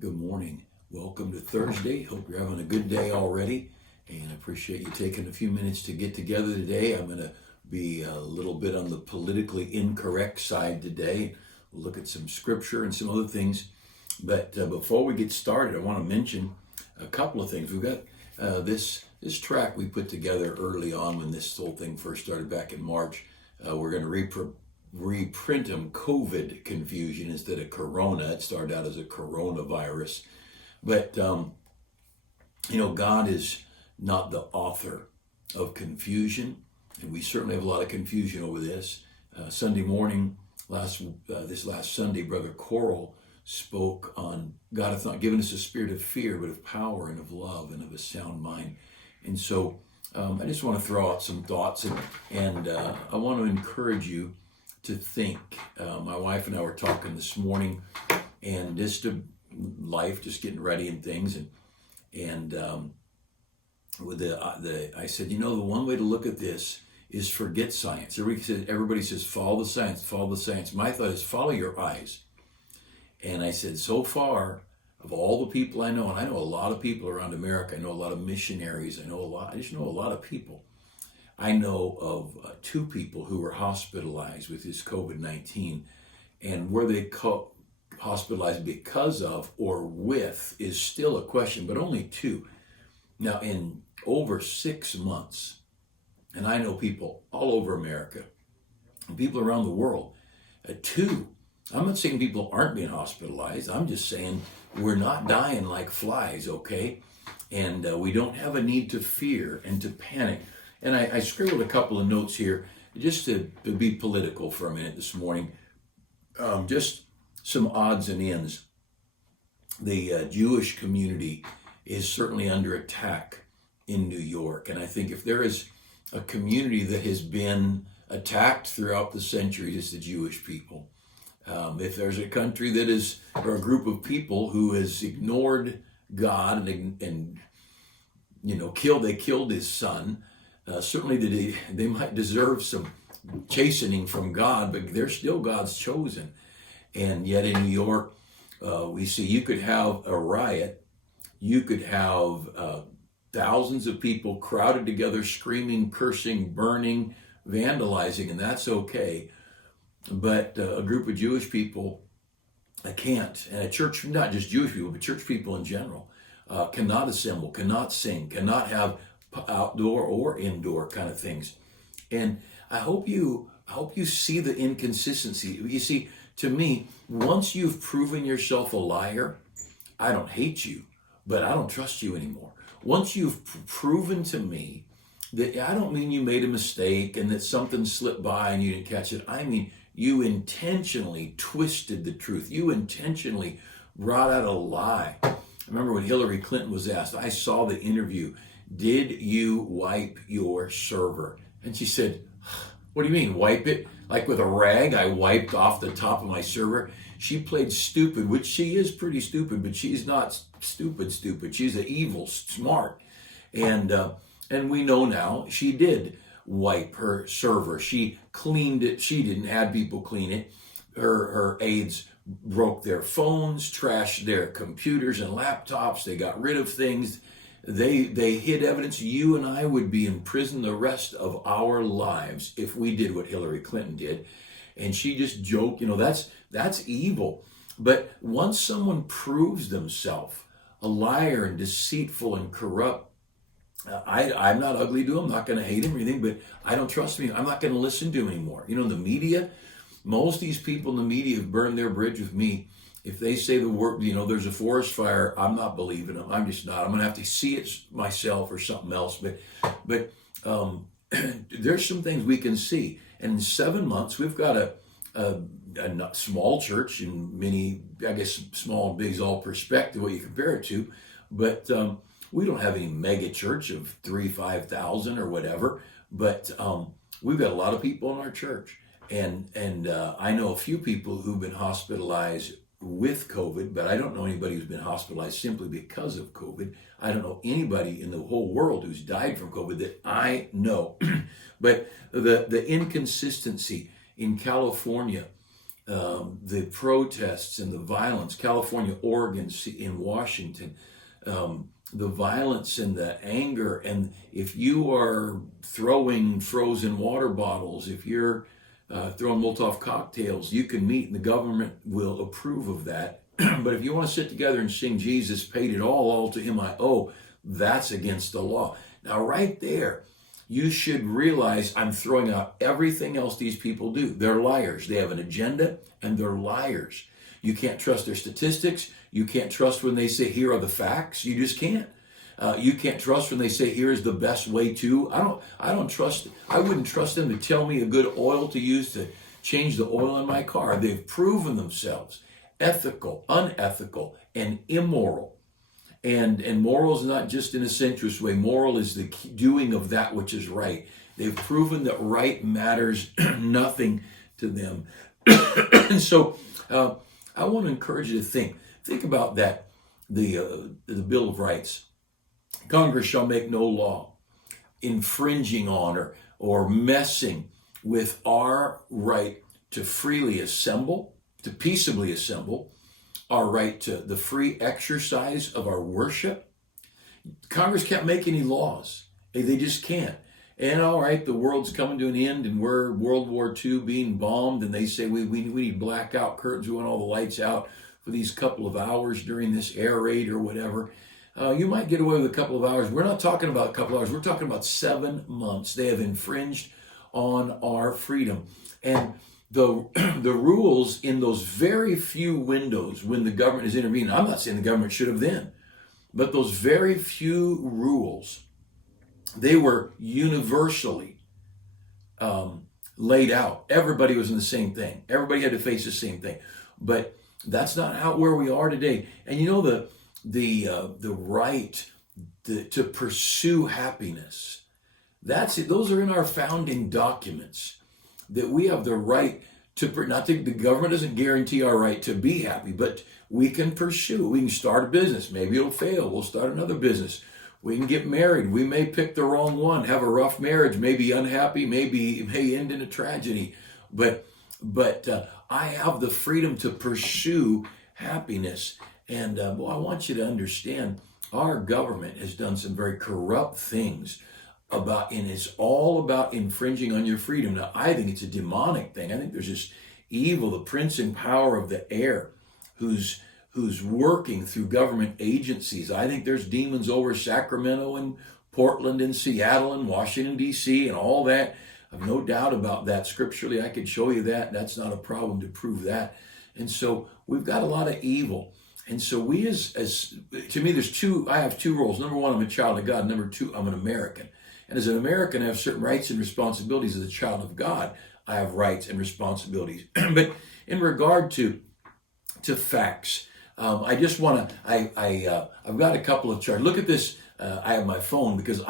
Good morning. Welcome to Thursday. Hope you're having a good day already, and I appreciate you taking a few minutes to get together today. I'm going to be a little bit on the politically incorrect side today. We'll look at some scripture and some other things. But before we get started, I want to mention a couple of things. We've got this track we put together early on when this whole thing first started back in March. We're going to reprint them COVID confusion instead of corona. It started out as a coronavirus. But, God is not the author of confusion, and we certainly have a lot of confusion over this. Sunday morning, this last Sunday, Brother Coral spoke on God hath not given us a spirit of fear, but of power and of love and of a sound mind. And so I just want to throw out some thoughts, and I want to encourage you to think. My wife and I were talking this morning, and just just getting ready and things, and with I said, the one way to look at this is forget science. Everybody says follow the science, follow the science. My thought is follow your eyes. And I said, so far, of all the people I know, and I know a lot of people around America, I know a lot of missionaries, I just know a lot of people. I know of two people who were hospitalized with this COVID-19, and were they hospitalized because of or with is still a question, but only two. Now, in over 6 months, and I know people all over America, and people around the world, two. I'm not saying people aren't being hospitalized. I'm just saying we're not dying like flies, okay? And we don't have a need to fear and to panic. And I scribbled a couple of notes here just to be political for a minute this morning. Just some odds and ends. The Jewish community is certainly under attack in New York. And I think if there is a community that has been attacked throughout the centuries, it's the Jewish people. If there's a country that is, or a group of people who has ignored God and killed his son, certainly they might deserve some chastening from God, but they're still God's chosen. And yet in New York, we see you could have a riot, you could have thousands of people crowded together, screaming, cursing, burning, vandalizing, and that's okay. But a group of Jewish people can't, and a church, not just Jewish people, but church people in general, cannot assemble, cannot sing, cannot have outdoor or indoor kind of things. And I hope you see the inconsistency. You see, to me, once you've proven yourself a liar, I don't hate you, but I don't trust you anymore. Once you've proven to me that, I don't mean you made a mistake and that something slipped by and you didn't catch it. I mean, you intentionally twisted the truth. You intentionally brought out a lie. I remember when Hillary Clinton was asked, I saw the interview, did you wipe your server? And she said, what do you mean, wipe it? Like with a rag, I wiped off the top of my server. She played stupid, which she is pretty stupid, but she's not stupid. She's an evil, smart. And we know now she did wipe her server. She cleaned it. She didn't have people clean it. Her aides broke their phones, trashed their computers and laptops. They got rid of things. They hid evidence. You and I would be in prison the rest of our lives if we did what Hillary Clinton did. And she just joked, that's evil. But once someone proves themselves a liar and deceitful and corrupt, I'm not ugly to him. I'm not going to hate him or anything, but I don't trust him. I'm not going to listen to him anymore. The media, most of these people in the media have burned their bridge with me. If they say the word, there's a forest fire, I'm not believing them. I'm just not. I'm going to have to see it myself or something else. But there's some things we can see. And in 7 months, we've got a small church, and many, I guess, small and big is all perspective, what you compare it to. But we don't have any mega church of 5,000 or whatever. But we've got a lot of people in our church. And I know a few people who've been hospitalized with COVID, but I don't know anybody who's been hospitalized simply because of COVID. I don't know anybody in the whole world who's died from COVID that I know. But the inconsistency in California, the protests and the violence, California, Oregon, in Washington, the violence and the anger. And if you are throwing frozen water bottles, if you're throwing Molotov cocktails, you can meet and the government will approve of that. But if you want to sit together and sing Jesus paid it all to him I owe, that's against the law. Now right there, you should realize I'm throwing out everything else these people do. They're liars. They have an agenda and they're liars. You can't trust their statistics. You can't trust when they say, here are the facts. You just can't. You can't trust when they say, here's the best way to. I wouldn't trust them to tell me a good oil to use to change the oil in my car. They've proven themselves ethical, unethical, and immoral. And moral is not just in a sensuous way. Moral is the doing of that which is right. They've proven that right matters nothing to them. And so I want to encourage you to think about that, the Bill of Rights. Congress shall make no law infringing on or messing with our right to freely assemble, to peaceably assemble, our right to the free exercise of our worship. Congress can't make any laws. They just can't. And all right, the world's coming to an end and we're World War II being bombed and they say we need blackout curtains, we want all the lights out for these couple of hours during this air raid or whatever. You might get away with a couple of hours. We're not talking about a couple of hours. We're talking about 7 months. They have infringed on our freedom. And the rules in those very few windows when the government is intervening, I'm not saying the government should have then, but those very few rules, they were universally laid out. Everybody was in the same thing. Everybody had to face the same thing. But that's not where we are today. And you know the right to pursue happiness. That's it. Those are in our founding documents. That we have the right to, the government doesn't guarantee our right to be happy, but we can pursue. We can start a business. Maybe it'll fail. We'll start another business. We can get married. We may pick the wrong one, have a rough marriage, may be unhappy, it may end in a tragedy. But I have the freedom to pursue happiness. And I want you to understand, our government has done some very corrupt things and it's all about infringing on your freedom. Now, I think it's a demonic thing. I think there's this evil, the prince and power of the air, who's working through government agencies. I think there's demons over Sacramento and Portland and Seattle and Washington, D.C. and all that. I have no doubt about that. Scripturally, I could show you that. That's not a problem to prove that. And so we've got a lot of evil. And so we to me, I have two roles. Number one, I'm a child of God. Number two, I'm an American. And as an American, I have certain rights and responsibilities. As a child of God, I have rights and responsibilities. But in regard to facts, I just want to, I've got a couple of charts. Look at this. I have my phone because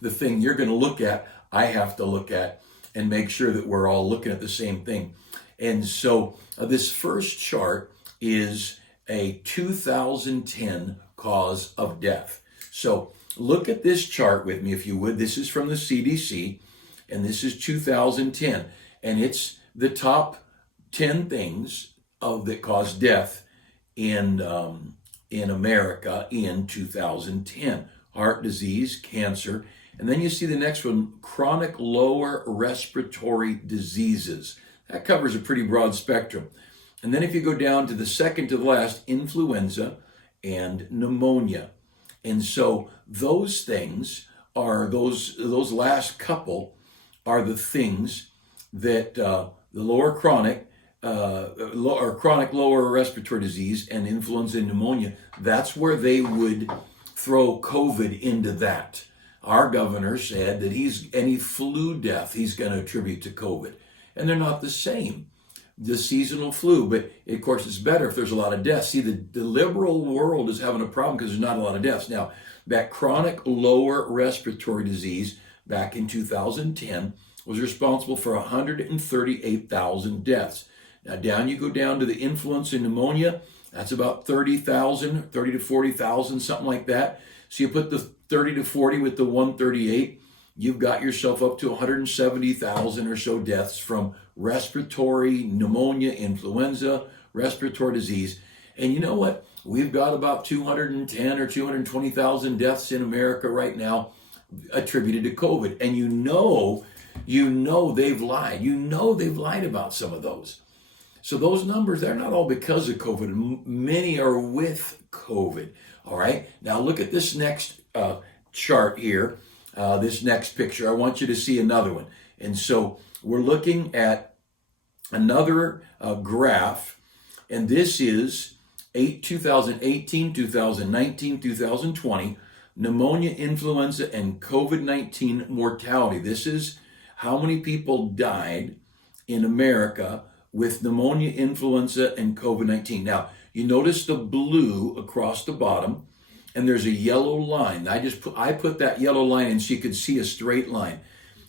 the thing you're going to look at, I have to look at and make sure that we're all looking at the same thing. And so this first chart is a 2010 cause of death. So look at this chart with me, if you would. This is from the CDC, and this is 2010. And it's the top 10 things that caused death in America in 2010. Heart disease, cancer. And then you see the next one, chronic lower respiratory diseases. That covers a pretty broad spectrum. And then if you go down to the second to the last, influenza and pneumonia. And so those things are, those last couple are the things that the chronic lower respiratory disease and influenza and pneumonia, that's where they would throw COVID into that. Our governor said that any flu death he's going to attribute to COVID. And they're not the same. The seasonal flu, but of course it's better if there's a lot of deaths. See, the liberal world is having a problem because there's not a lot of deaths. Now, that chronic lower respiratory disease back in 2010 was responsible for 138,000 deaths. Now down you go down to the influenza and pneumonia, that's about 30,000, 30 to 40,000, something like that. So you put the 30 to 40 with the 138, you've got yourself up to 170,000 or so deaths from respiratory pneumonia, influenza, respiratory disease. And you know what? We've got about 210 or 220,000 deaths in America right now attributed to COVID. And you know they've lied. You know they've lied about some of those. So those numbers, they're not all because of COVID. Many are with COVID. All right. Now look at this next chart here, this next picture. I want you to see another one. And so we're looking at another graph, and this is 2018, 2019, 2020, pneumonia, influenza, and COVID-19 mortality. This is how many people died in America with pneumonia, influenza, and COVID-19. Now, you notice the blue across the bottom, and there's a yellow line. I put that yellow line in so you could see a straight line.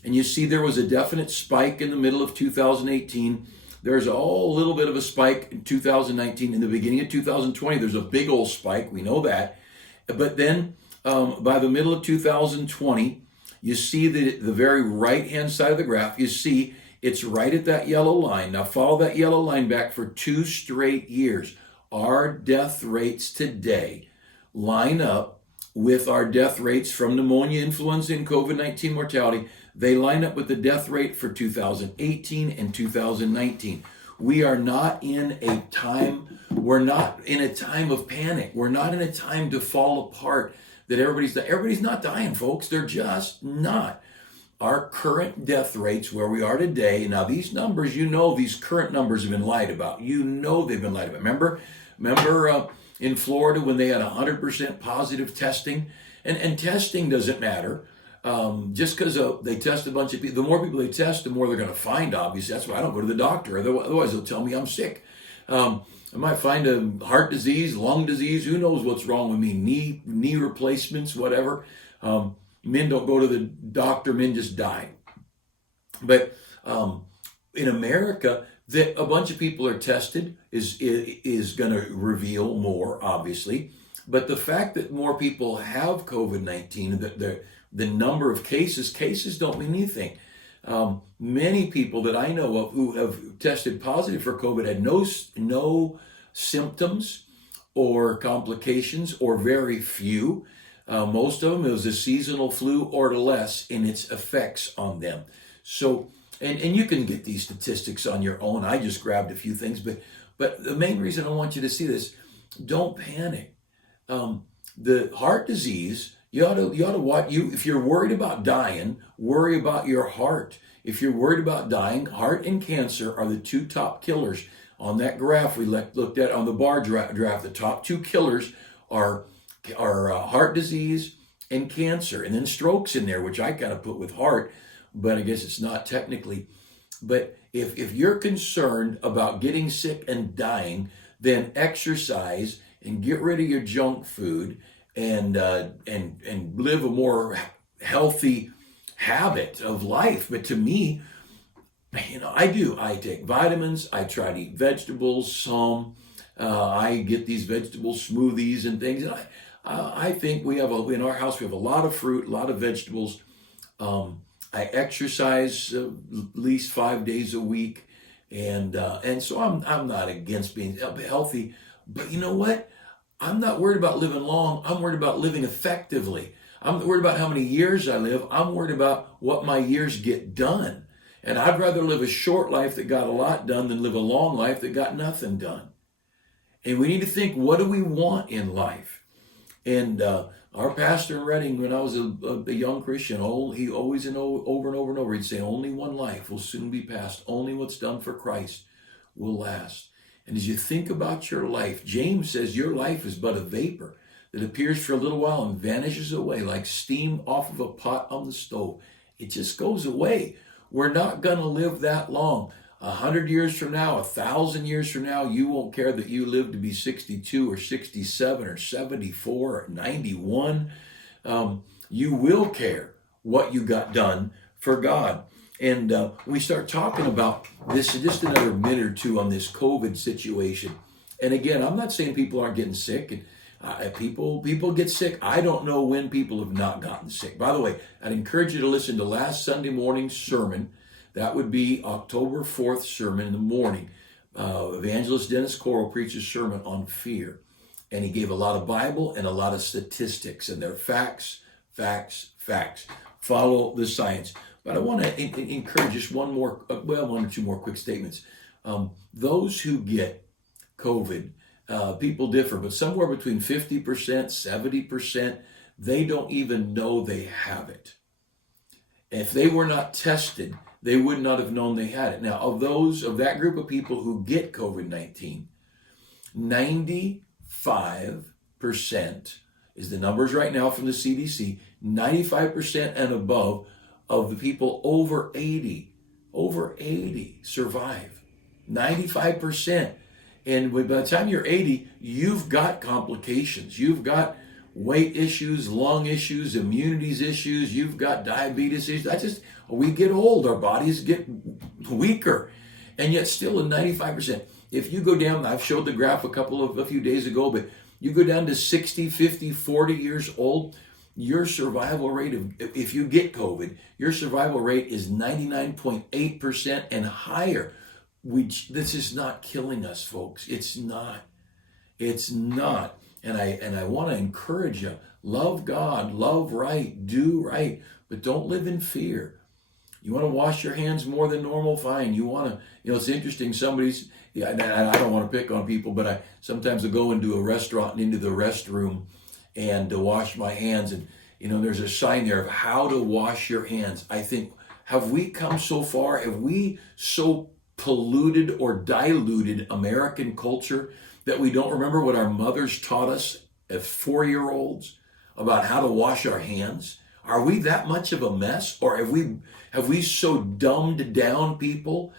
And you see there was a definite spike in the middle of 2018. There's a little bit of a spike in 2019. In the beginning of 2020, there's a big old spike. We know that. But then by the middle of 2020, you see the very right-hand side of the graph, you see it's right at that yellow line. Now follow that yellow line back for 2 straight years. Our death rates today line up with our death rates from pneumonia, influenza, and COVID-19 mortality. They line up with the death rate for 2018 and 2019. We are not in a time, we're not in a time of panic. We're not in a time to fall apart that everybody's not dying, folks. They're just not. Our current death rates where we are today, now these numbers, these current numbers have been lied about. They've been lied about. Remember in Florida when they had 100% positive testing? And testing doesn't matter. Just because they test a bunch of people, the more people they test, the more they're going to find, obviously. That's why I don't go to the doctor. Otherwise, they'll tell me I'm sick. I might find a heart disease, lung disease. Who knows what's wrong with me? Knee replacements, whatever. Men don't go to the doctor. Men just die. But in America, a bunch of people are tested is going to reveal more, obviously. But the fact that more people have COVID-19, that the number of cases don't mean anything. Many people that I know of who have tested positive for COVID had no symptoms or complications, or very few. Most of them, it was a seasonal flu or less in its effects on them. So, and you can get these statistics on your own. I just grabbed a few things, but the main reason I want you to see this, don't panic. The heart disease, you ought to watch. If you're worried about dying, worry about your heart. If you're worried about dying, heart and cancer are the 2 top killers. On that graph we looked at on the bar graph, the top 2 killers are heart disease and cancer, and then strokes in there, which I kind of put with heart, but I guess it's not technically. But if you're concerned about getting sick and dying, then exercise and get rid of your junk food and live a more healthy habit of life. But to me, I take vitamins. I try to eat vegetables. I get these vegetable smoothies and things. And I think in our house we have a lot of fruit, a lot of vegetables. I exercise at least 5 days a week, and so I'm not against being healthy. But you know what? I'm not worried about living long. I'm worried about living effectively. I'm not worried about how many years I live. I'm worried about what my years get done. And I'd rather live a short life that got a lot done than live a long life that got nothing done. And we need to think, what do we want in life? And our pastor in Redding, when I was a young Christian, he always over and over and over, he'd say, only one life will soon be past. Only what's done for Christ will last. And as you think about your life, James says your life is but a vapor that appears for a little while and vanishes away like steam off of a pot on the stove. It just goes away. We're not going to live that long. 100 years from now, 1,000 years from now, you won't care that you lived to be 62 or 67 or 74 or 91. You will care what you got done for God. And we start talking about this, just another minute or two on this COVID situation. And again, I'm not saying people aren't getting sick. People get sick. I don't know when people have not gotten sick. By the way, I'd encourage you to listen to last Sunday morning's sermon That would be October 4th sermon in the morning. Evangelist Dennis Corll preached a sermon on fear. And he gave a lot of Bible and a lot of statistics. And they're facts, facts, facts. Follow the science. But I want to encourage just one or two more quick statements. Those who get COVID, people differ, but somewhere between 50%, 70%, they don't even know they have it. If they were not tested, they would not have known they had it. Now, of that group of people who get COVID-19, 95% is the numbers right now from the CDC, 95% and above of the people over 80 survive. 95%. And by the time you're 80, you've got complications. You've got weight issues, lung issues, immunities issues. You've got diabetes issues. We get old, our bodies get weaker. And yet still in 95%. If you go down, I've showed the graph a few days ago, but you go down to 60, 50, 40 years old, your survival rate if you get COVID, your survival rate is 99.8% and higher. This is not killing us, folks. It's not. It's not. And I want to encourage you, love God, love right, do right, but don't live in fear. You want to wash your hands more than normal? Fine. You want to, it's interesting. I don't want to pick on people, but sometimes I go into a restaurant and into the restroom and to wash my hands. And, there's a sign there of how to wash your hands. I think, have we come so far? Have we so polluted or diluted American culture that we don't remember what our mothers taught us as 4-year-olds about how to wash our hands? Are we that much of a mess? Or have we so dumbed down people?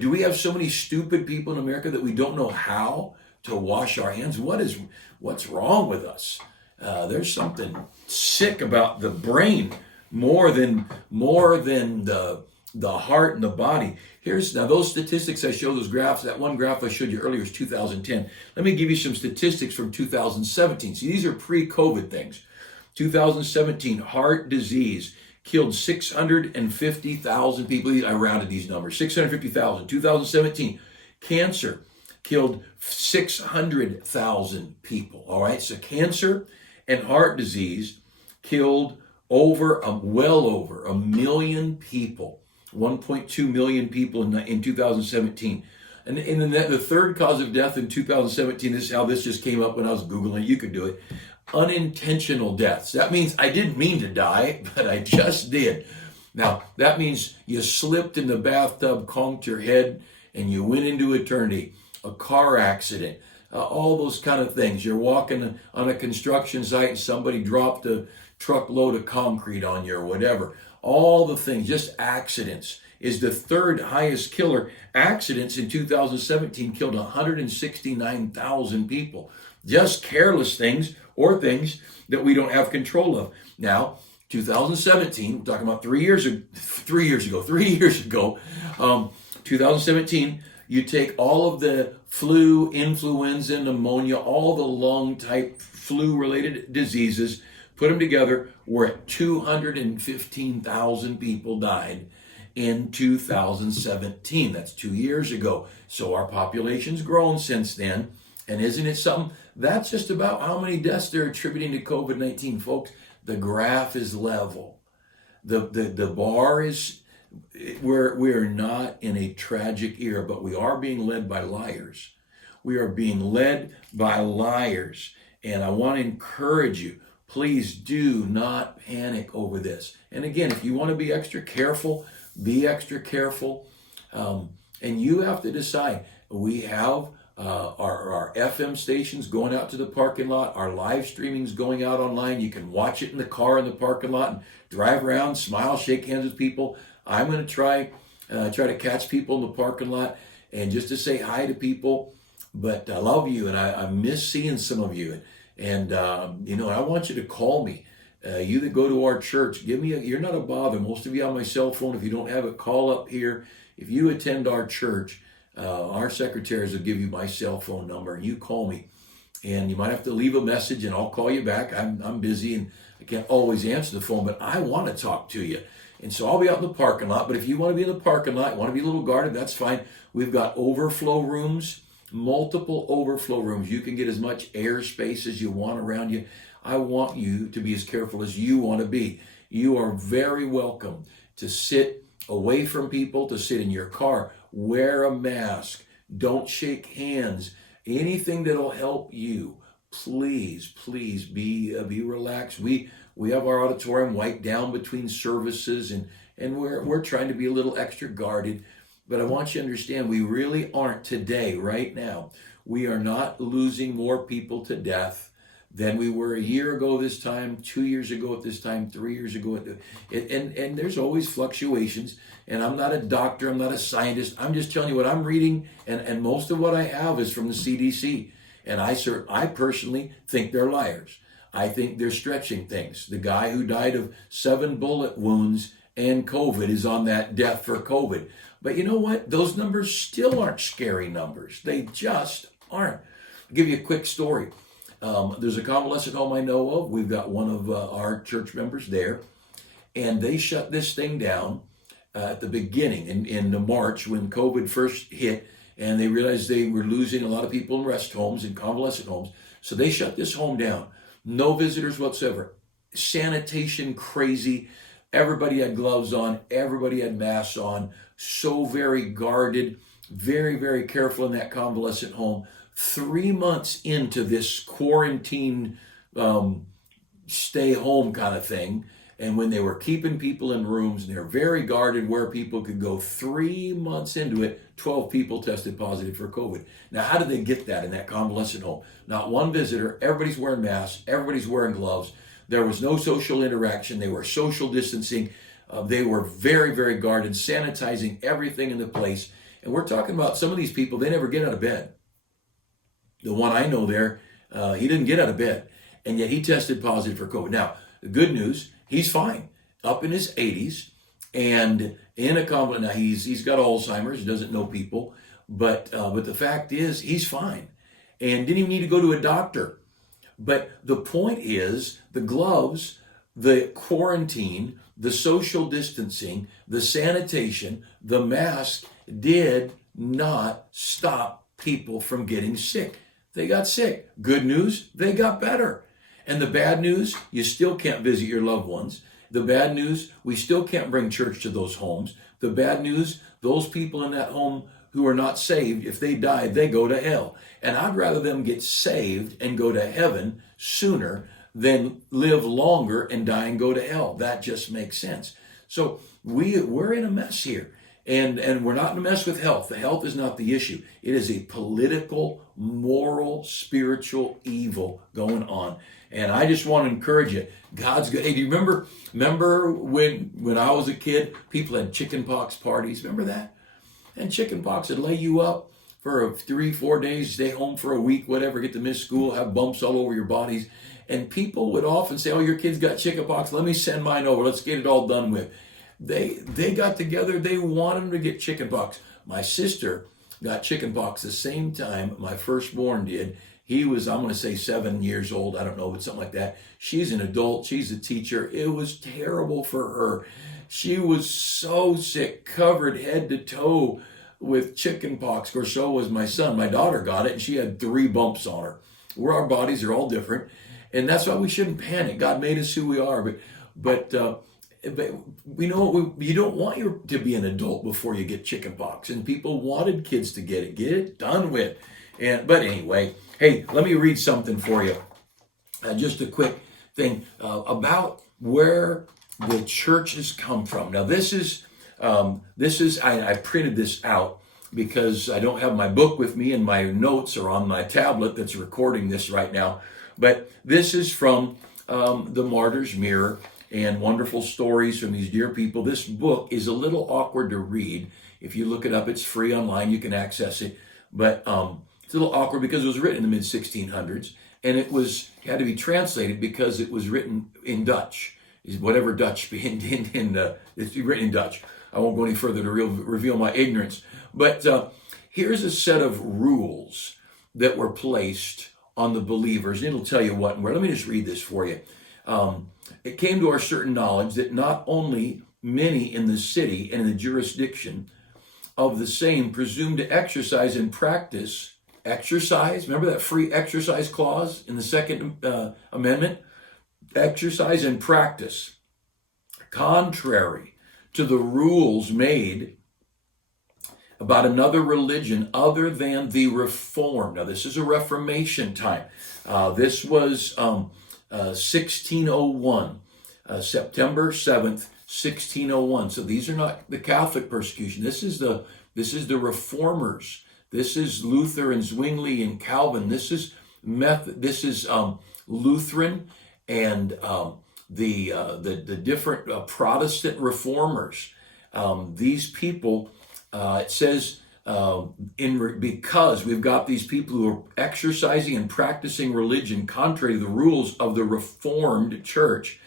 Do we have so many stupid people in America that we don't know how to wash our hands? What's wrong with us? There's something sick about the brain more than the heart and the body. Now those statistics I show, those graphs, that one graph I showed you earlier is 2010. Let me give you some statistics from 2017. See, these are pre-COVID things. 2017, heart disease killed 650,000 people. I rounded these numbers, 650,000. 2017, cancer killed 600,000 people. All right, so cancer and heart disease killed well over a million people, 1.2 million people in 2017. And then the third cause of death in 2017, this is how this just came up when I was Googling it. You could do it. Unintentional deaths. That means I didn't mean to die, but I just did. Now, that means you slipped in the bathtub, conked your head, and you went into eternity. A car accident, all those kind of things. You're walking on a construction site and somebody dropped a truckload of concrete on you or whatever. All the things, just accidents, is the third highest killer. Accidents in 2017 killed 169,000 people. Just careless things or things that we don't have control of. Now, 2017, talking about 3 years ago, 2017, you take all of the flu, influenza, pneumonia, all the lung type flu-related diseases, put them together, we're at 215,000 people died in 2017. That's 2 years ago. So our population's grown since then. And isn't it something? That's just about how many deaths they're attributing to COVID-19, folks. The graph is level. The bar is, we're not in a tragic era, but we are being led by liars. We are being led by liars. And I want to encourage you, please do not panic over this. And again, if you want to be extra careful, be extra careful. And you have to decide. We have our FM stations going out to the parking lot. Our live streaming's going out online. You can watch it in the car in the parking lot and drive around, smile, shake hands with people. I'm going to try to catch people in the parking lot and just to say hi to people. But I love you, and I miss seeing some of you. And I want you to call me. You that go to our church, you're not a bother. Most of you on my cell phone. If you don't have it, call up here. If you attend our church, our secretaries will give you my cell phone number, and you call me. And you might have to leave a message, and I'll call you back. I'm busy, and I can't always answer the phone, but I want to talk to you. And so I'll be out in the parking lot. But if you want to be in the parking lot, want to be a little guarded, that's fine. We've got overflow rooms, multiple overflow rooms. You can get as much air space as you want around you. I want you to be as careful as you want to be. You are very welcome to sit away from people, to sit in your car. Wear a mask. Don't shake hands. Anything that'll help you. Please be relaxed. We have our auditorium wiped down between services, and we're trying to be a little extra guarded. But I want you to understand, we really aren't today, right now. We are not losing more people to death than we were a year ago this time, 2 years ago at this time, 3 years ago. And there's always fluctuations. And I'm not a doctor, I'm not a scientist. I'm just telling you what I'm reading, and most of what I have is from the CDC. And I personally think they're liars. I think they're stretching things. The guy who died of 7 bullet wounds and COVID is on that death for COVID. But you know what? Those numbers still aren't scary numbers. They just aren't. I'll give you a quick story. There's a convalescent home I know of. We've got one of our church members there. And they shut this thing down at the beginning in March when COVID first hit. And they realized they were losing a lot of people in rest homes and convalescent homes. So they shut this home down. No visitors whatsoever. Sanitation crazy. Everybody had gloves on. Everybody had masks on. So very guarded. Very, very careful in that convalescent home. 3 months into this quarantine stay home kind of thing. And when they were keeping people in rooms, and they're very guarded where people could go, 3 months into it, 12 people tested positive for COVID. Now, how did they get that in that convalescent home? Not one visitor. Everybody's wearing masks. Everybody's wearing gloves. There was no social interaction. They were social distancing. They were very, very guarded, sanitizing everything in the place. And we're talking about some of these people, they never get out of bed. The one I know there, he didn't get out of bed. And yet he tested positive for COVID. Now, the good news, he's fine, up in his 80s, and in a convalescent. Now he's got Alzheimer's, he doesn't know people, but the fact is he's fine, and didn't even need to go to a doctor. But the point is, the gloves, the quarantine, the social distancing, the sanitation, the mask did not stop people from getting sick. They got sick. Good news, they got better. And the bad news, you still can't visit your loved ones. The bad news, we still can't bring church to those homes. The bad news, those people in that home who are not saved, if they die, they go to hell. And I'd rather them get saved and go to heaven sooner than live longer and die and go to hell. That just makes sense. So we're in a mess here. And we're not in a mess with health. The health is not the issue. It is a political, moral, spiritual evil going on. And I just want to encourage you. God's good. Hey, do you remember when I was a kid, people had chickenpox parties? Remember that? And chickenpox would lay you up for 3-4 days, stay home for a week, whatever, get to miss school, have bumps all over your bodies. And people would often say, oh, your kid's got chickenpox. Let me send mine over. Let's get it all done with. They got together. They wanted them to get chickenpox. My sister got chickenpox the same time my firstborn did. He was, I'm going to say 7 years old. I don't know, but something like that. She's an adult. She's a teacher. It was terrible for her. She was so sick, covered head to toe with chickenpox. Of course, so was my son. My daughter got it, and she had 3 bumps on her. Our bodies are all different, and that's why we shouldn't panic. God made us who we are, but we know you don't want to be an adult before you get chickenpox, and people wanted kids to get it done with. But anyway, hey, let me read something for you. Just a quick thing about where the churches come from. Now, this is I printed this out because I don't have my book with me, and my notes are on my tablet that's recording this right now. But this is from the Martyr's Mirror, and wonderful stories from these dear people. This book is a little awkward to read. If you look it up, it's free online. You can access it. But it's a little awkward because it was written in the mid-1600s, and it had to be translated because it was written in Dutch. Whatever Dutch, it's written in Dutch. I won't go any further to reveal my ignorance. But here's a set of rules that were placed on the believers. And it'll tell you what and where. Let me just read this for you. It came to our certain knowledge that not only many in the city and in the jurisdiction of the same presume to exercise and practice exercise. Remember that free exercise clause in the Second Amendment? Exercise and practice contrary to the rules made about another religion other than the Reformed. Now, this is a Reformation time. This was 1601, September 7th, 1601. So these are not the Catholic persecution. This is the Reformers. This is Luther and Zwingli and Calvin. This is Lutheran and the different Protestant reformers. These people, it says, because we've got these people who are exercising and practicing religion contrary to the rules of the Reformed Church,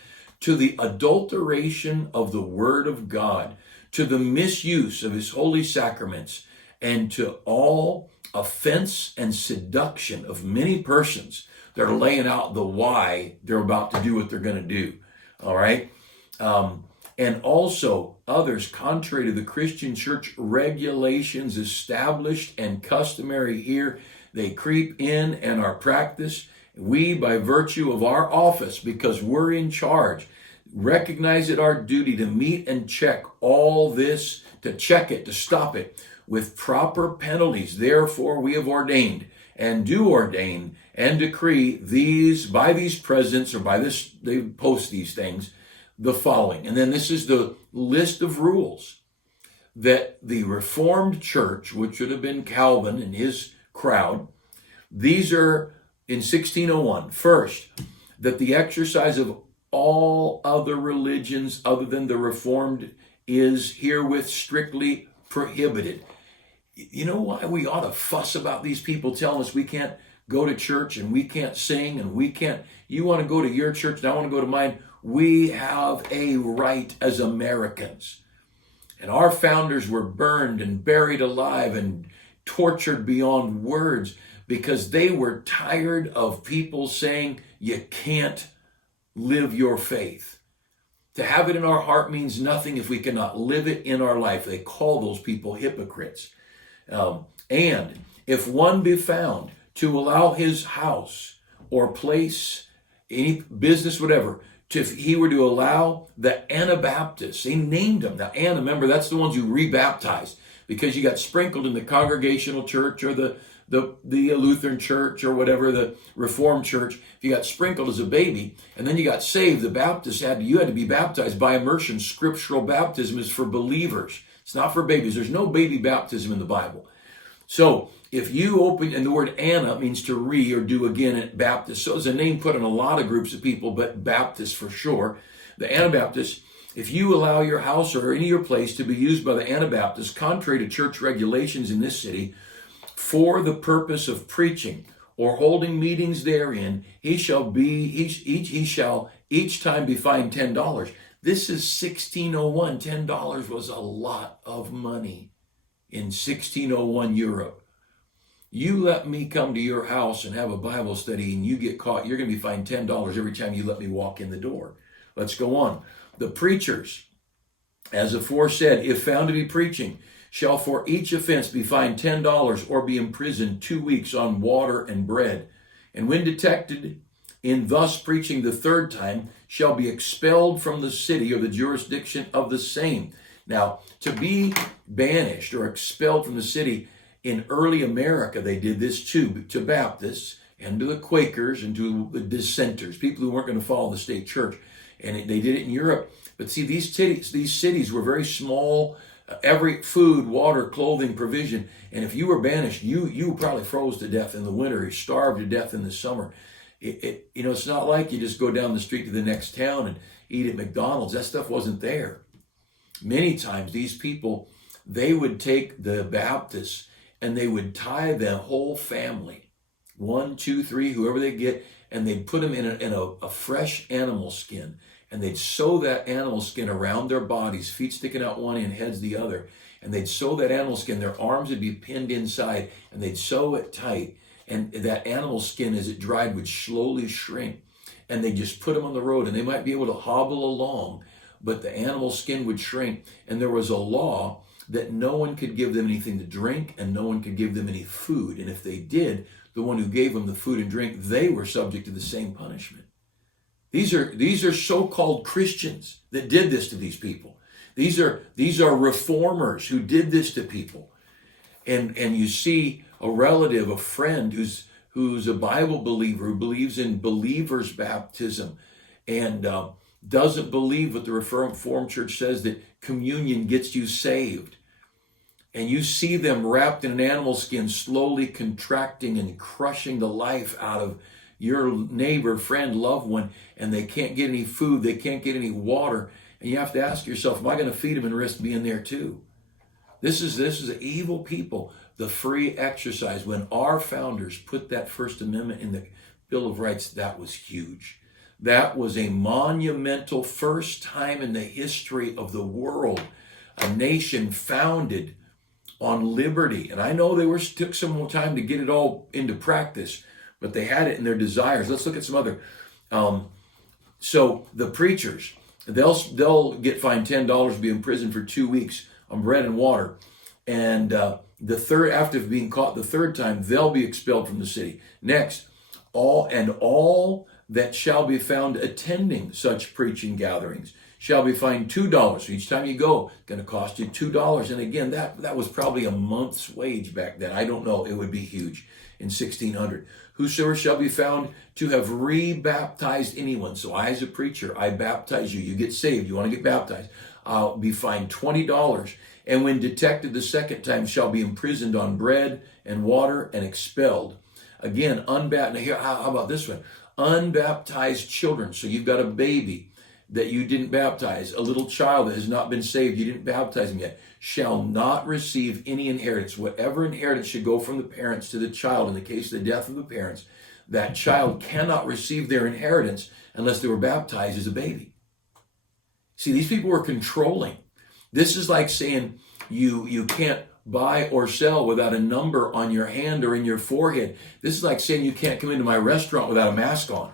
to the adulteration of the Word of God, to the misuse of His holy sacraments, and to all offense and seduction of many persons that are laying out the why they're about to do what they're going to do. All right? And also others contrary to the Christian church regulations established and customary here. They creep in and are practiced. We, by virtue of our office, because we're in charge, recognize it our duty to meet and check all this, to check it, to stop it with proper penalties. Therefore, we have ordained and do ordain and decree these, by these presents, or by this, they post these things, the following. And then this is the list of rules that the Reformed Church, which would have been Calvin and his crowd, these are in 1601. First, that the exercise of all other religions other than the Reformed is herewith strictly prohibited. You know why we ought to fuss about these people telling us we can't go to church and we can't sing and we can't, you want to go to your church and I want to go to mine. We have a right as Americans. And our founders were burned and buried alive and tortured beyond words because they were tired of people saying you can't live your faith. To have it in our heart means nothing if we cannot live it in our life. They call those people hypocrites. And if one be found to allow his house or place, any business, whatever, if he were to allow the Anabaptists, they named them. Now, remember, that's the ones who rebaptized because you got sprinkled in the Congregational Church or the Lutheran Church or whatever, the Reformed Church. If you got sprinkled as a baby and then you got saved, the Baptists you had to be baptized by immersion. Scriptural baptism is for believers. It's not for babies. There's no baby baptism in the Bible. So if you open, and the word Anna means to or do again at Baptist. So it's a name put on a lot of groups of people, but Baptists for sure. The Anabaptists, if you allow your house or any of your place to be used by the Anabaptists, contrary to church regulations in this city, for the purpose of preaching or holding meetings therein, he shall each time be fined $10. This is 1601. $10 was a lot of money in 1601 Europe. You let me come to your house and have a Bible study and you get caught, you're going to be fined $10 every time you let me walk in the door. Let's go on. The preachers, as aforesaid, if found to be preaching, shall for each offense be fined $10 or be imprisoned 2 weeks on water and bread. And when detected in thus preaching the third time, shall be expelled from the city or the jurisdiction of the same. Now, to be banished or expelled from the city, in early America, they did this too, to Baptists and to the Quakers and to the dissenters, people who weren't going to follow the state church. And they did it in Europe. But see, these cities were very small, every food, water, clothing, provision. And if you were banished, you probably froze to death in the winter, you starved to death in the summer. It's not like you just go down the street to the next town and eat at McDonald's. That stuff wasn't there. Many times these people, they would take the Baptists and they would tie the whole family, 1, 2, 3, whoever they get, and they'd put them in a fresh animal skin, and they'd sew that animal skin around their bodies, feet sticking out one end, heads the other, and they'd sew that animal skin. Their arms would be pinned inside, and they'd sew it tight, and that animal skin, as it dried, would slowly shrink, and they just put them on the road, and they might be able to hobble along, but the animal skin would shrink. And there was a law that no one could give them anything to drink and no one could give them any food. And if they did, the one who gave them the food and drink, they were subject to the same punishment. These are so-called Christians that did this to these people. These are reformers who did this to people. And you see a relative, a friend who's a Bible believer, who believes in believer's baptism and doesn't believe what the Reformed Church says, that communion gets you saved. And you see them wrapped in an animal skin, slowly contracting and crushing the life out of your neighbor, friend, loved one, and they can't get any food, they can't get any water. And you have to ask yourself, am I going to feed them and risk being there too? This is evil people. The free exercise. When our founders put that First Amendment in the Bill of Rights, that was huge. That was a monumental first time in the history of the world, a nation founded on liberty. And I know took some more time to get it all into practice, but they had it in their desires. Let's look at some other. So the preachers, they'll get fined $10 to be in prison for 2 weeks on bread and water. And after being caught the third time, they'll be expelled from the city. Next, all that shall be found attending such preaching gatherings shall be fined $2. So each time you go, it's going to cost you $2. And again, that was probably a month's wage back then. I don't know. It would be huge in 1600. Whosoever shall be found to have re-baptized anyone. So I, as a preacher, I baptize you. You get saved. You want to get baptized. I'll be fined $20. And when detected the second time, shall be imprisoned on bread and water and expelled. Again, unbaptized. Now, how about this one? Unbaptized children. So you've got a baby that you didn't baptize, a little child that has not been saved, you didn't baptize him yet, shall not receive any inheritance. Whatever inheritance should go from the parents to the child, in the case of the death of the parents, that child cannot receive their inheritance unless they were baptized as a baby. See, these people were controlling. This is like saying you can't buy or sell without a number on your hand or in your forehead. This is like saying you can't come into my restaurant without a mask on.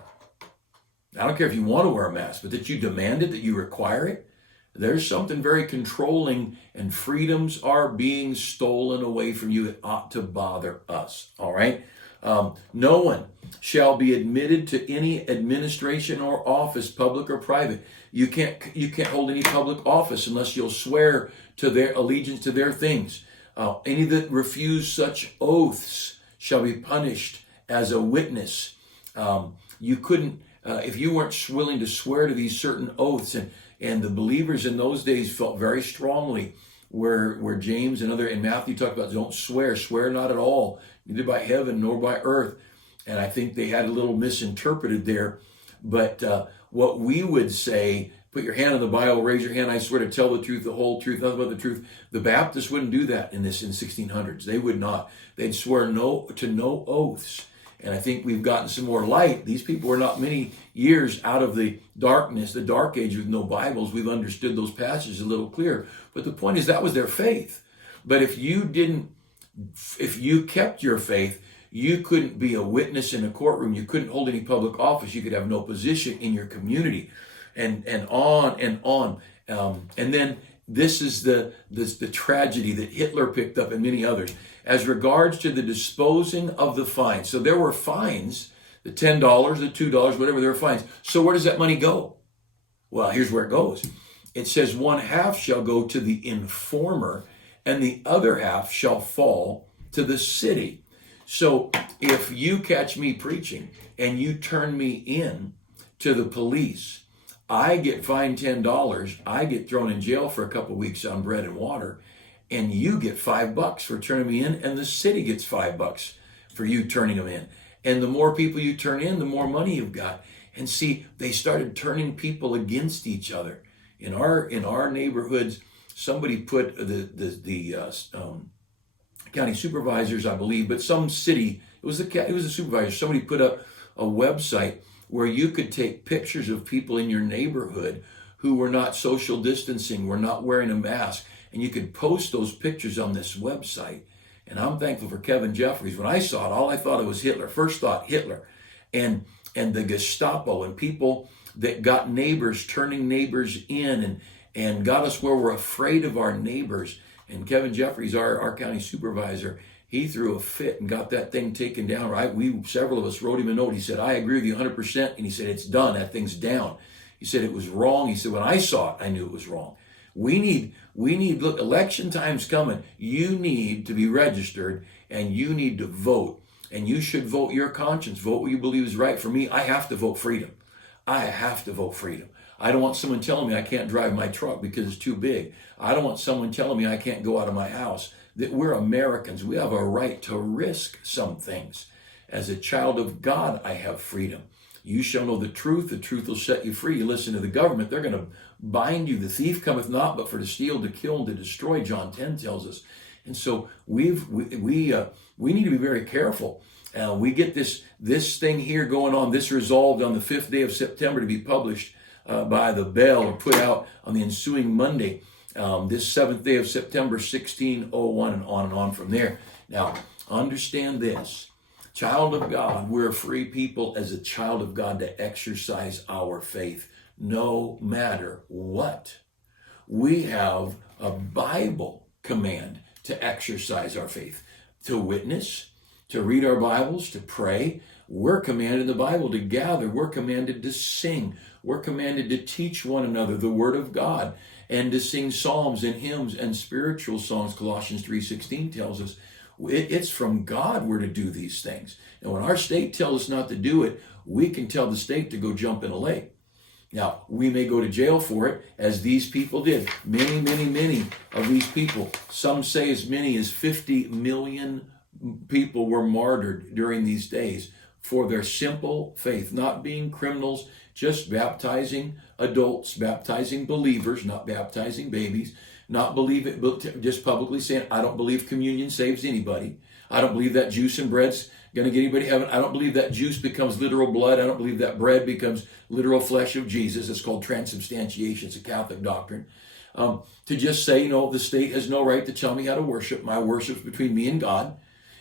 I don't care if you want to wear a mask, but that you demand it, that you require it. There's something very controlling, and freedoms are being stolen away from you. It ought to bother us, all right? No one shall be admitted to any administration or office, public or private. You can't hold any public office unless you'll swear to their allegiance to their things. Any that refuse such oaths shall be punished as a witness. You couldn't, if you weren't willing to swear to these certain oaths, and the believers in those days felt very strongly where James and Matthew talk about don't swear not at all, neither by heaven nor by earth. And I think they had a little misinterpreted there. But what we would say, put your hand on the Bible, raise your hand, I swear to tell the truth, the whole truth, nothing but the truth. The Baptists wouldn't do that in 1600s. They would not. They'd swear no oaths. And I think we've gotten some more light. These people were not many years out of the darkness, the dark age with no Bibles. We've understood those passages a little clearer. But the point is that was their faith. But if you kept your faith, you couldn't be a witness in a courtroom. You couldn't hold any public office. You could have no position in your community, and on and on. And then this is the tragedy that Hitler picked up and many others as regards to the disposing of the fines. So there were fines, the $10, the $2, whatever, there were fines. So where does that money go? Well, here's where it goes. It says 1/2 shall go to the informer, and the other half shall fall to the city. So if you catch me preaching and you turn me in to the police, I get fined $10, I get thrown in jail for a couple of weeks on bread and water, and you get $5 for turning me in, and the city gets $5 for you turning them in. And the more people you turn in, the more money you've got. And see, they started turning people against each other. In our neighborhoods, somebody put the county supervisors, I believe, but some city, it was a supervisor, somebody put up a website where you could take pictures of people in your neighborhood who were not social distancing, were not wearing a mask, and you could post those pictures on this website. And I'm thankful for Kevin Jeffries. When I saw it, all I thought it was Hitler. First thought, Hitler. And and the Gestapo and people that got neighbors, turning neighbors in and got us where we're afraid of our neighbors. And Kevin Jeffries, our county supervisor, he threw a fit and got that thing taken down. Right? Several of us wrote him a note. He said, I agree with you 100%. And he said, it's done. That thing's down. He said, it was wrong. He said, when I saw it, I knew it was wrong. We need, look, election time's coming. You need to be registered and you need to vote. And you should vote your conscience. Vote what you believe is right. For me, I have to vote freedom. I have to vote freedom. I don't want someone telling me I can't drive my truck because it's too big. I don't want someone telling me I can't go out of my house. That we're Americans. We have a right to risk some things. As a child of God, I have freedom. You shall know the truth will set you free. You listen to the government, they're going to bind you. The thief cometh not but for to steal, to kill, and to destroy, John 10 tells us. And so we need to be very careful. We get this thing here going on, this resolved on the 5th day of September to be published by the bell or put out on the ensuing Monday, this 7th day of September, 1601, and on from there. Now, understand this. Child of God, we're a free people as a child of God to exercise our faith no matter what. We have a Bible command to exercise our faith, to witness, to read our Bibles, to pray. We're commanded in the Bible to gather. We're commanded to sing. We're commanded to teach one another the Word of God and to sing psalms and hymns and spiritual songs. Colossians 3:16 tells us it's from God we're to do these things. And when our state tells us not to do it, we can tell the state to go jump in a lake. Now, we may go to jail for it, as these people did. Many, many, many of these people, some say as many as 50 million people were martyred during these days for their simple faith, not being criminals, just baptizing adults, baptizing believers, not baptizing babies, not believing, just publicly saying, I don't believe communion saves anybody. I don't believe that juice and bread's going to get anybody to heaven. I don't believe that juice becomes literal blood. I don't believe that bread becomes literal flesh of Jesus. It's called transubstantiation. It's a Catholic doctrine. To just say, the state has no right to tell me how to worship. My worship's between me and God.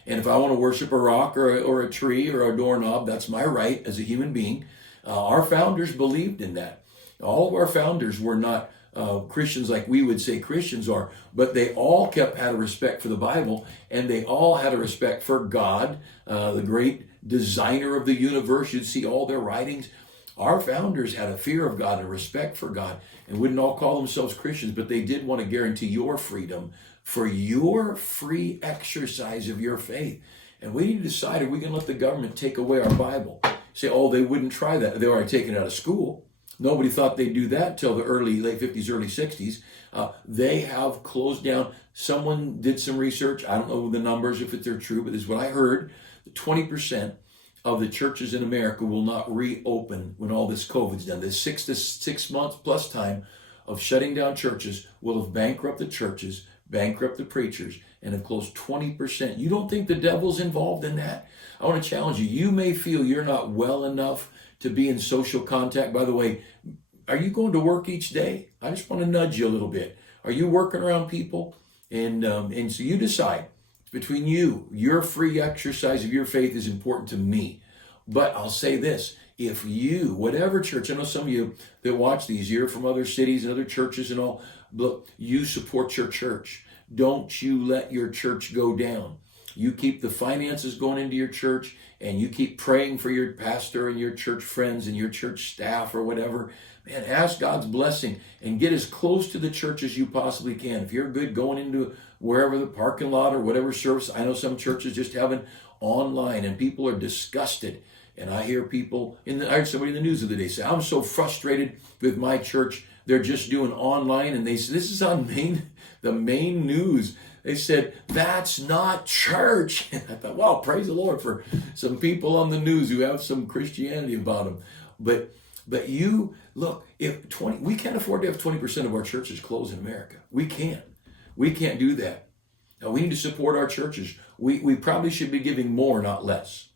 And if I want to worship a rock or a tree or a doorknob, that's my right as a human being. Our founders believed in that. All of our founders were not Christians like we would say Christians are, but they all had a respect for the Bible, and they all had a respect for God, the great designer of the universe. You'd see all their writings. Our founders had a fear of God and a respect for God, and wouldn't all call themselves Christians, but they did want to guarantee your freedom for your free exercise of your faith. And we need to decide, are we going to let the government take away our Bible? Say, they wouldn't try that. They already taken it out of school. Nobody thought they'd do that till the late 50s, early 60s. They have closed down. Someone did some research. I don't know the numbers, if they're true, but this is what I heard. 20% of the churches in America will not reopen when all this COVID's done. This 6 months plus time of shutting down churches will have bankrupted churches, bankrupted preachers, and have closed 20%. You don't think the devil's involved in that? I want to challenge you. You may feel you're not well enough to be in social contact. By the way, are you going to work each day? I just want to nudge you a little bit. Are you working around people? And so you decide. Between you, your free exercise of your faith is important to me. But I'll say this, if you, whatever church, I know some of you that watch these, you're from other cities and other churches and all, look, you support your church. Don't you let your church go down. You keep the finances going into your church, and you keep praying for your pastor and your church friends and your church staff or whatever. Man, ask God's blessing and get as close to the church as you possibly can. If you're good going into wherever the parking lot or whatever service, I know some churches just have it online, and people are disgusted. And I hear people, I heard somebody in the news the other day say, I'm so frustrated with my church. They're just doing online. And they said, this is on the main news. They said, that's not church. And I thought, wow, praise the Lord for some people on the news who have some Christianity about them. But you, look, we can't afford to have 20% of our churches closed in America. We can't. We can't do that. Now, we need to support our churches. We probably should be giving more, not less.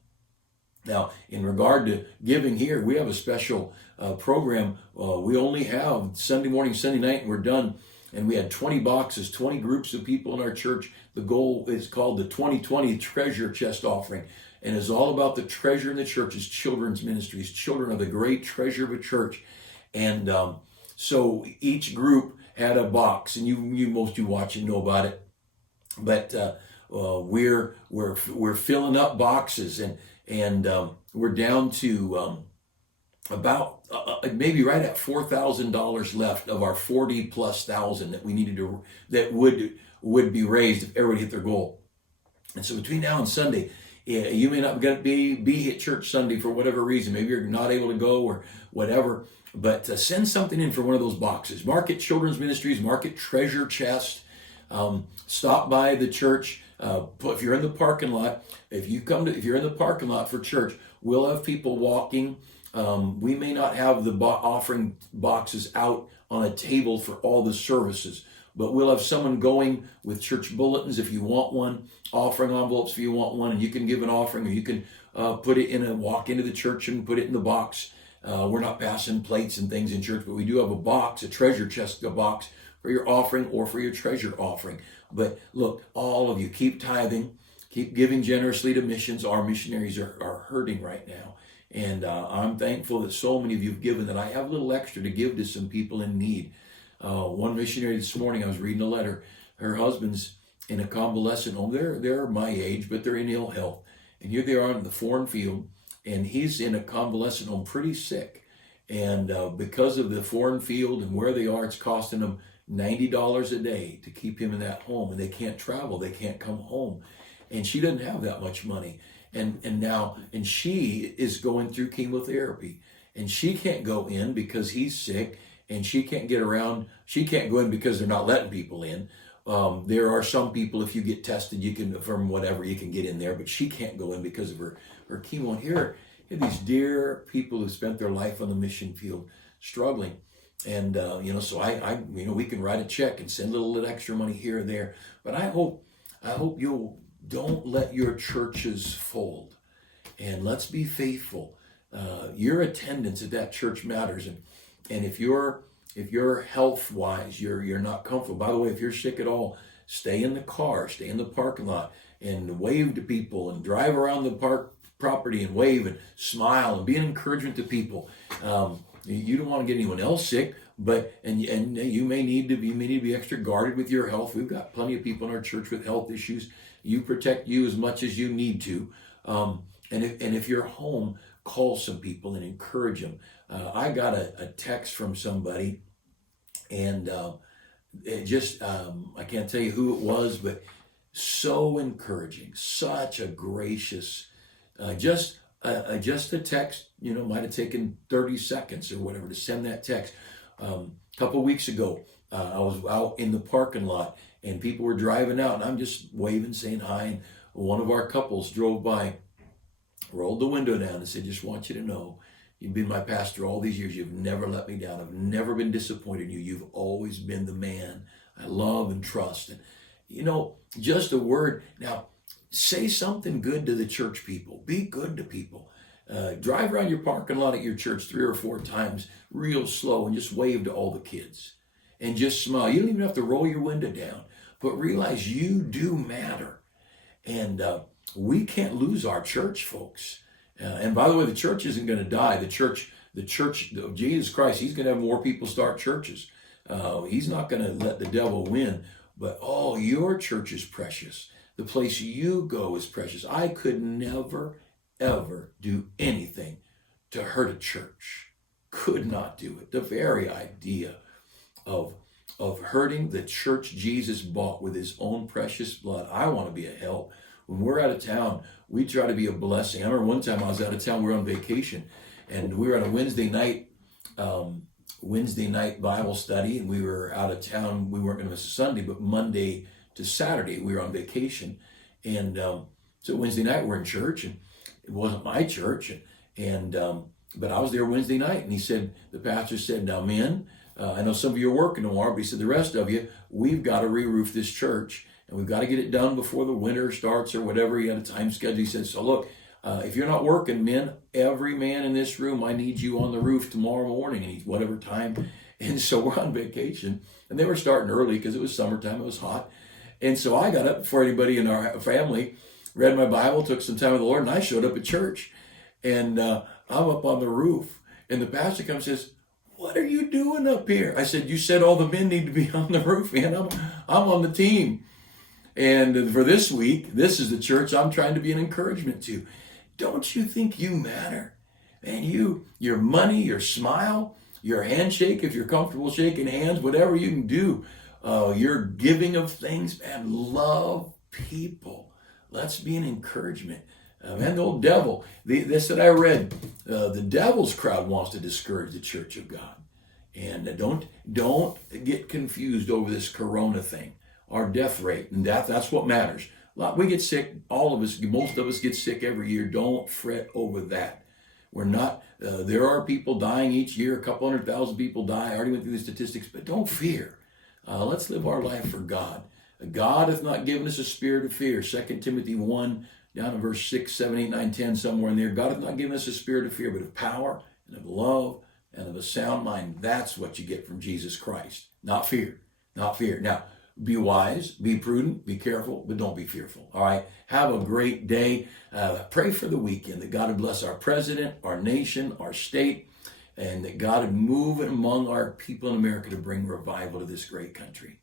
Now, in regard to giving here, we have a special program. We only have Sunday morning, Sunday night, and we're done. And we had 20 boxes, 20 groups of people in our church. The goal is called the 2020 Treasure Chest Offering. and is all about the treasure in the church's children's ministries. Children are the great treasure of a church. And so each group had a box, and most you watch and know about it. But we're filling up boxes, and we're down to about maybe right at $4,000 left of our 40+ thousand that we needed to, that would be raised if everybody hit their goal. And so between now and Sunday, you may not be at church Sunday for whatever reason. Maybe you're not able to go or whatever. But send something in for one of those boxes. Market Children's Ministries, Market Treasure Chest. Stop by the church. If you're in the parking lot, if you're in the parking lot for church, we'll have people walking. We may not have the offering boxes out on a table for all the services, but we'll have someone going with church bulletins if you want one, offering envelopes if you want one, and you can give an offering, or you can put it walk into the church and put it in the box. We're not passing plates and things in church, but we do have a box, a treasure chest, a box for your offering or for your treasure offering. But look, all of you, keep tithing, keep giving generously to missions. Our missionaries are hurting right now. And I'm thankful that so many of you have given that I have a little extra to give to some people in need. One missionary this morning, I was reading a letter. Her husband's in a convalescent home. They're my age, but they're in ill health. And here they are in the foreign field, and he's in a convalescent home pretty sick. And because of the foreign field and where they are, it's costing them $90 a day to keep him in that home. And they can't travel. They can't come home. And she doesn't have that much money. And she is going through chemotherapy. And she can't go in because he's sick. And she can't get around. She can't go in because they're not letting people in. There are some people, if you get tested, you can, from whatever, you can get in there. But she can't go in because of her chemo. And here are these dear people who spent their life on the mission field struggling. And, so we can write a check and send a little extra money here or there. But I hope you'll don't let your churches fold. And let's be faithful. Your attendance at that church matters. And if you're health-wise, you're not comfortable. By the way, if you're sick at all, stay in the car, stay in the parking lot, and wave to people, and drive around the park property and wave and smile and be an encouragement to people. You don't want to get anyone else sick, but you may need to be extra guarded with your health. We've got plenty of people in our church with health issues. You protect you as much as you need to. And if you're home, call some people and encourage them. I got a text from somebody, and it just I can't tell you who it was, but so encouraging, such a gracious, just a text. Might have taken 30 seconds or whatever to send that text. A couple weeks ago, I was out in the parking lot, and people were driving out, and I'm just waving, saying hi. And one of our couples drove by, rolled the window down, and said, "Just want you to know, you've been my pastor all these years. You've never let me down. I've never been disappointed in you. You've always been the man I love and trust." And, just a word. Now, say something good to the church people. Be good to people. Drive around your parking lot at your church 3 or 4 times real slow and just wave to all the kids. And just smile. You don't even have to roll your window down. But realize you do matter. And we can't lose our church, folks. And by the way, the church isn't going to die. The church of Jesus Christ, he's going to have more people start churches. He's not going to let the devil win. But your church is precious. The place you go is precious. I could never, ever do anything to hurt a church. Could not do it. The very idea of hurting the church Jesus bought with his own precious blood. I want to be a help. When we're out of town, we try to be a blessing. I remember one time I was out of town, we were on vacation, and we were on a Wednesday night Bible study, and we were out of town. We weren't going to miss a Sunday, but Monday to Saturday we were on vacation. And so Wednesday night we're in church, and it wasn't my church, but I was there Wednesday night, and the pastor said, "Now, men, I know some of you are working tomorrow," but he said, "The rest of you, we've got to re-roof this church, and we've got to get it done before the winter starts," or whatever. He had a time schedule. He said, "So look, if you're not working, men, every man in this room, I need you on the roof tomorrow morning," and whatever time. And so we're on vacation, and they were starting early because it was summertime, it was hot. And so I got up before anybody in our family, read my Bible, took some time with the Lord, and I showed up at church. And I'm up on the roof, and the pastor comes and says, "What are you doing up here?" I said, "You said all the men need to be on the roof, man. I'm on the team." And for this week, this is the church I'm trying to be an encouragement to. Don't you think you matter? Man, your money, your smile, your handshake, if you're comfortable shaking hands, whatever you can do, your giving of things, man, love people. Let's be an encouragement. Man, the old devil, this that I read, the devil's crowd wants to discourage the church of God. And don't get confused over this corona thing. Our death rate, and that's what matters. We get sick, all of us, most of us get sick every year. Don't fret over that. We're not, there are people dying each year, a couple 100,000 people die. I already went through the statistics, but don't fear. Let's live our life for God. God hath not given us a spirit of fear. 2 Timothy 1, down in verse 6, 7, 8, 9, 10, somewhere in there. God hath not given us a spirit of fear, but of power and of love and of a sound mind. That's what you get from Jesus Christ. Not fear. Not fear. Now, be wise, be prudent, be careful, but don't be fearful. All right? Have a great day. Pray for the weekend that God would bless our president, our nation, our state, and that God would move among our people in America to bring revival to this great country.